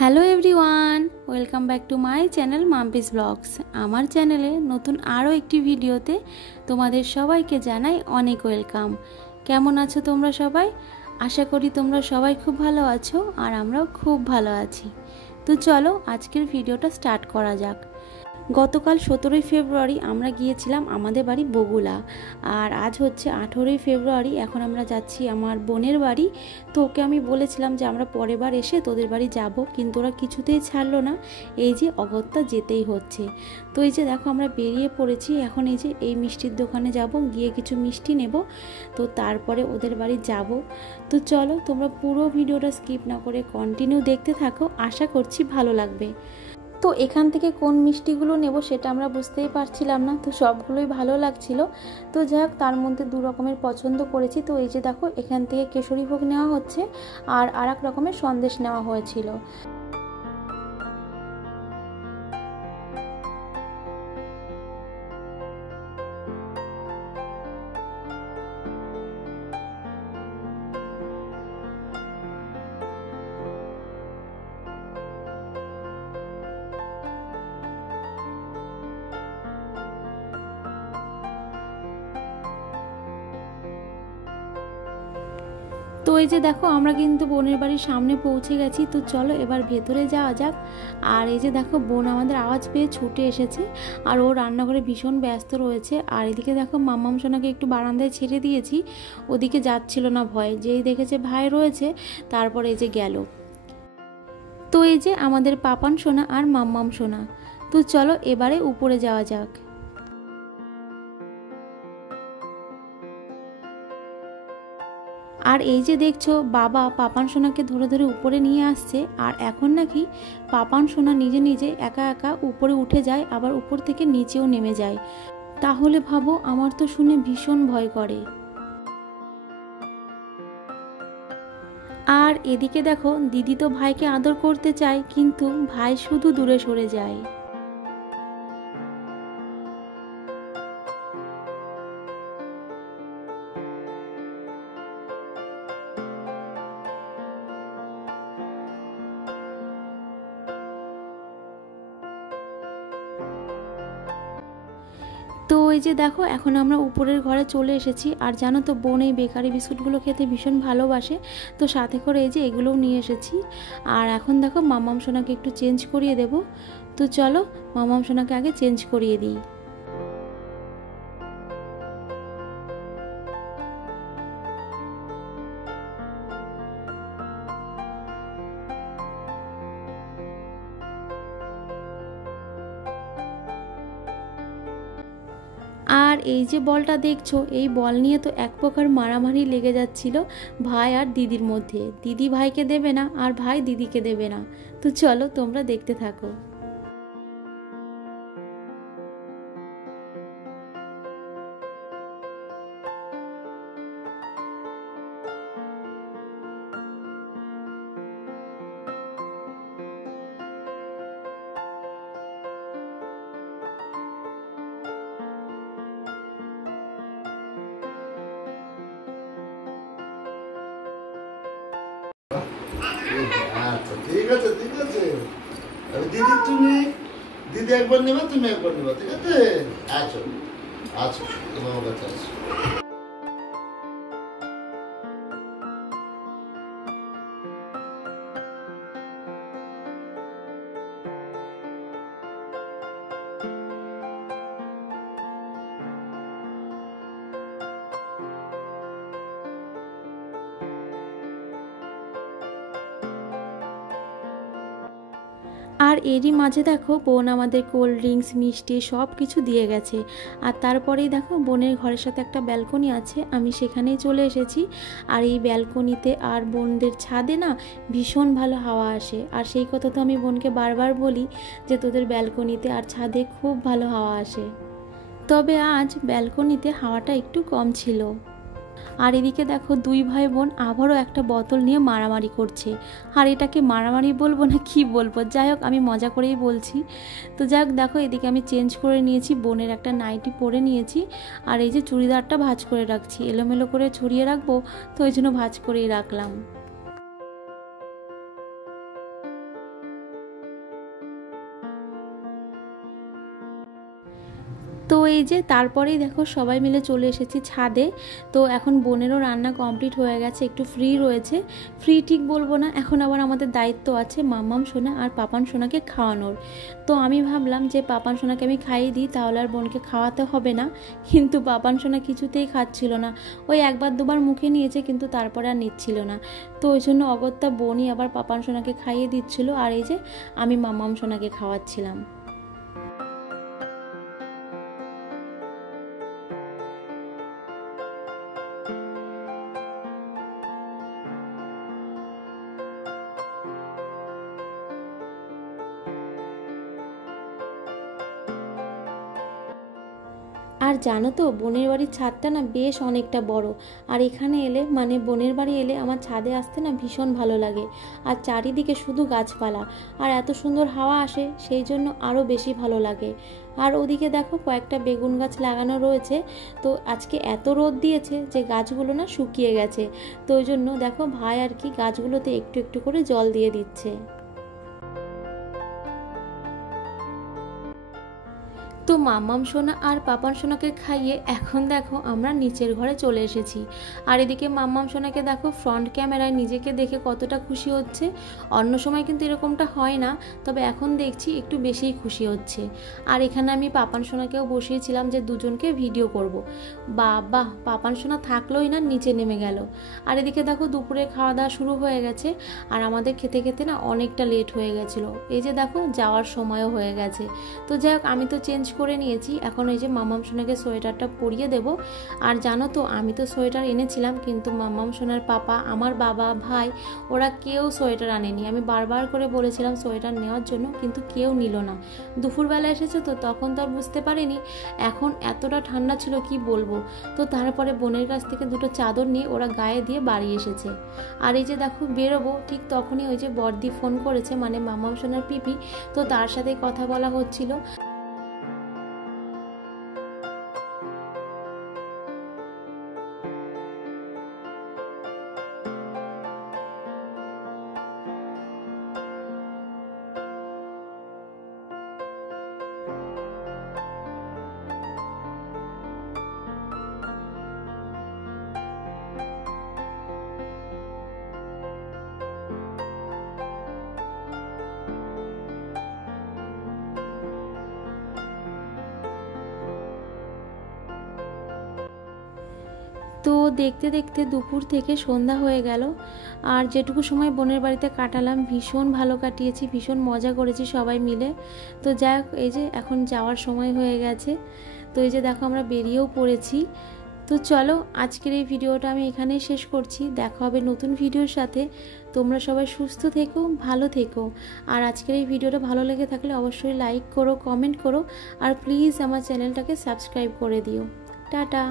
Hello everyone, welcome back to my channel Mampi's blogs. আমার চ্যানেলে নতুন আরও একটি ভিডিওতে তোমাদের সবাইকে জানাই অনেক ওয়েলকাম। কেমন আছো তোমরা সবাই? আশা করি তোমরা সবাই খুব ভালো আছো আর আমরাও খুব ভালো আছি। তো চলো আজকের ভিডিওটা স্টার্ট করা যাক। গতকাল 17ই ফেব্রুয়ারি আমরা গিয়েছিলাম আমাদের বাড়ি বগুলা, আর আজ হচ্ছে 18ই ফেব্রুয়ারি। এখন আমরা যাচ্ছি আমার বোনের বাড়ি। তো ওকে আমি বলেছিলাম যে আমরা পরের বার এসে তোদের বাড়ি যাব, কিন্তু ওরা কিছুতেই ছাড়লো না। এই যে অগত্যা যেতেই হচ্ছে। তো এই যে দেখো আমরা বেরিয়ে পড়েছি। এখন এই যে এই মিষ্টির দোকানে যাব, গিয়ে কিছু মিষ্টি নেব, তো তারপরে ওদের বাড়ি যাব। তো চলো তোমরা পুরো ভিডিওটা স্কিপ না করে কন্টিনিউ দেখতে থাকো, আশা করছি ভালো লাগবে। তো এখান থেকে কোন মিষ্টিগুলো নেব সেটা আমরা বুঝতেই পারছিলাম না, তো সবগুলোই ভালো লাগছিল। তো যাই হোক, তার মধ্যে দু রকমের পছন্দ করেছি। তো এই যে দেখো এখান থেকে কেশরী ভোগ নেওয়া হচ্ছে আর এক রকমের সন্দেশ নেওয়া হয়েছিল। তো এই যে দেখো আমরা কিন্তু বোনের বাড়ির সামনে পৌঁছে গেছি। তো চলো এবার ভেতরে যাওয়া যাক। আর এই যে দেখো বোন আমাদের আওয়াজ পেয়ে ছুটে এসেছে, আর ও রান্নাঘরে ভীষণ ব্যস্ত রয়েছে। আর এদিকে দেখো মাম্মাম সোনাকে একটু বারান্দায় ছেড়ে দিয়েছি, ওদিকে যাচ্ছিল না ভয়, যেই দেখেছে ভাই রয়েছে তারপরে এই যে গেল। তো এই যে আমাদের পাপান সোনা আর মাম্মাম সোনা। তো চলো এবারে উপরে যাওয়া যাক। আর এই যে দেখছো বাবা পাপান সোনাকে ধরে ধরে উপরে নিয়ে আসছে, আর এখন নাকি পাপান সোনা নিজে নিজে একা একা উপরে উঠে যায়, আবার উপর থেকে নিচেও নেমে যায়। তাহলে ভাবো, আমার তো শুনে ভীষণ ভয় করে। আর এদিকে দেখো দিদি তো ভাইকে আদর করতে চায়, কিন্তু ভাই শুধু দূরে সরে যায়। তো এই যে দেখো এখন আমরা উপরের ঘরে চলে এসেছি। আর জানো তো বোন এই বেকারি বিস্কুটগুলো খেতে ভীষণ ভালোবাসে, তো সাথে করে এই যে এগুলোও নিয়ে এসেছি। আর এখন দেখো মামাম সোনাকে একটু চেঞ্জ করিয়ে দেব। তো চলো মামাম সোনাকে আগে চেঞ্জ করিয়ে দিই। আর এই যে বলটা দেখছো, এই বল নিয়ে তো এক প্রকার মারামারি লেগে যাচ্ছিল ভাই আর দিদির মধ্যে। দিদি ভাইকে দেবে না আর ভাই দিদিকে দেবে না। তো চলো তোমরা দেখতে থাকো। আচ্ছা ঠিক আছে ঠিক আছে। দিদি তুমি দিদি একবার নেবে, তুমি একবার নেবে, ঠিক আছে? আচ্ছা আচ্ছা তোমার কাছে আছো। আর এরই মাঝে দেখো বোন আমাদের কোল্ড ড্রিঙ্কস মিষ্টি সব কিছু দিয়ে গেছে। আর তারপরেই দেখো বোনের ঘরের সাথে একটা ব্যালকনি আছে, আমি সেখানেই চলে এসেছি। আর এই ব্যালকনিতে আর বোনদের ছাদে না ভীষণ ভালো হাওয়া আসে। আর সেই কথা তো আমি বোনকে বারবার বলি যে তোদের ব্যালকনিতে আর ছাদে খুব ভালো হাওয়া আসে। তবে আজ ব্যালকনিতে হাওয়াটা একটু কম ছিল। আর এদিকে দেখো দুই ভাই বোন আবারও একটা বোতল নিয়ে মারামারি করছে। আর এটাকে মারামারি বলবো না কি বলবো, যাই হোক আমি মজা করেই বলছি। তো যাই হোক দেখো এদিকে আমি চেঞ্জ করে নিয়েছি, বোনের একটা নাইটি পরে নিয়েছি। আর এই যে চুড়িদারটা ভাঁজ করে রাখছি, এলোমেলো করে ছড়িয়ে রাখবো, তো ওই জন্য ভাঁজ করেই রাখলাম। তো এই যে তারপরেই দেখো সবাই মিলে চলে এসেছি ছাদে। তো এখন বোনেরও রান্না কমপ্লিট হয়ে গেছে, একটু ফ্রি রয়েছে। ফ্রি ঠিক বলবো না, এখন আবার আমাদের দায়িত্ব আছে মাম্মাম সোনা আর পাপান সোনাকে খাওয়ানোর। তো আমি ভাবলাম যে পাপান সোনাকে আমি খাইয়ে দিই, তাহলে আর বোনকে খাওয়াতে হবে না। কিন্তু পাপান সোনা কিছুতেই খাচ্ছিল না, ওই একবার দুবার মুখে নিয়েছে কিন্তু তারপরে আর নিচ্ছিল না। তো ওই জন্য অগত্যা বোনই আবার পাপান সোনাকে খাইয়ে দিচ্ছিল, আর এই যে আমি মাম্মাম সোনাকে খাওয়াচ্ছিলাম। আর জানো তো বোনের বাড়ির ছাদটা না বেশ অনেকটা বড়। আর এখানে এলে মানে বোনের বাড়ি এলে আমার ছাদে আসতে না ভীষণ ভালো লাগে। আর চারিদিকে শুধু গাছপালা, আর এত সুন্দর হাওয়া আসে, সেই জন্য আরও বেশি ভালো লাগে। আর ওদিকে দেখো কয়েকটা বেগুন গাছ লাগানো রয়েছে। তো আজকে এত রোদ দিয়েছে যে গাছগুলো না শুকিয়ে গেছে। তো ওই জন্য দেখো ভাই আর কি গাছগুলোতে একটু একটু করে জল দিয়ে দিচ্ছে। তো মাম্মাম সোনা আর পাপান সোনাকে খাইয়ে এখন দেখো আমরা নিচের ঘরে চলে এসেছি। আর এদিকে মাম্মাম সোনাকে দেখো ফ্রন্ট ক্যামেরায় নিজেকে দেখে কতটা খুশি হচ্ছে। অন্য সময় কিন্তু এরকমটা হয় না, তবে এখন দেখছি একটু বেশিই খুশি হচ্ছে। আর এখানে আমি পাপান সোনাকেও বসিয়েছিলাম যে দুজনকে ভিডিও করব। বাহ, পাপান সোনা থাকলোই না, নিচে নেমে গেল। আর এদিকে দেখো দুপুরে খাওয়া দাওয়া শুরু হয়ে গেছে, আর আমাদের খেতে খেতে না অনেকটা লেট হয়ে গেছিলো। এই যে দেখো যাওয়ার সময়ও হয়ে গেছে। তো যাই হোক আমি তো চেঞ্জ করে নিয়েছি, এখন এই যে মাম্মাম সোনাকে সোয়েটারটা পরিয়ে দেব। আর জানো তো আমি তো সোয়েটার এনেছিলাম, কিন্তু মাম্মাম সোনার পাপা, আমার বাবা, ভাই ওরা কেউ সোয়েটার আনেনি। আমি বারবার করে বলেছিলাম সোয়েটার নেওয়ার জন্য, কিন্তু কেউ নিল না। দুপুরবেলা এসেছে তো তখন তো আর বুঝতে পারিনি, এখন এতটা ঠান্ডা ছিল কি বলবো। তো তারপরে বোনের কাছ থেকে দুটো চাদর নিয়ে ওরা গায়ে দিয়ে বাড়ি এসেছে। আর এই যে দেখো বেরোবো, ঠিক তখনই ওই যে বড়দি ফোন করেছে, মানে মাম্মাম সোনার পিপি। তো তার সাথে কথা বলা হচ্ছিল। তো দেখতে দেখতে দুপুর থেকে সন্ধ্যা হয়ে গেল। আর যেটুকু সময় বোনের বাড়িতে কাটালাম ভীষণ ভালো কাটিয়েছি, ভীষণ মজা করেছি সবাই মিলে। তো যাই হোক এই যে এখন যাওয়ার সময় হয়ে গেছে। তো এই যে দেখো আমরা বেরিয়েও পড়েছি। তো চলো আজকের এই ভিডিওটা আমি এখানেই শেষ করছি। দেখা হবে নতুন ভিডিওর সাথে। তোমরা সবাই সুস্থ থেকো, ভালো থেকো। আর আজকের এই ভিডিওটা ভালো লেগে থাকলে অবশ্যই লাইক করো, কমেন্ট করো, আর প্লিজ আমার চ্যানেলটাকে সাবস্ক্রাইব করে দিও। টাটা।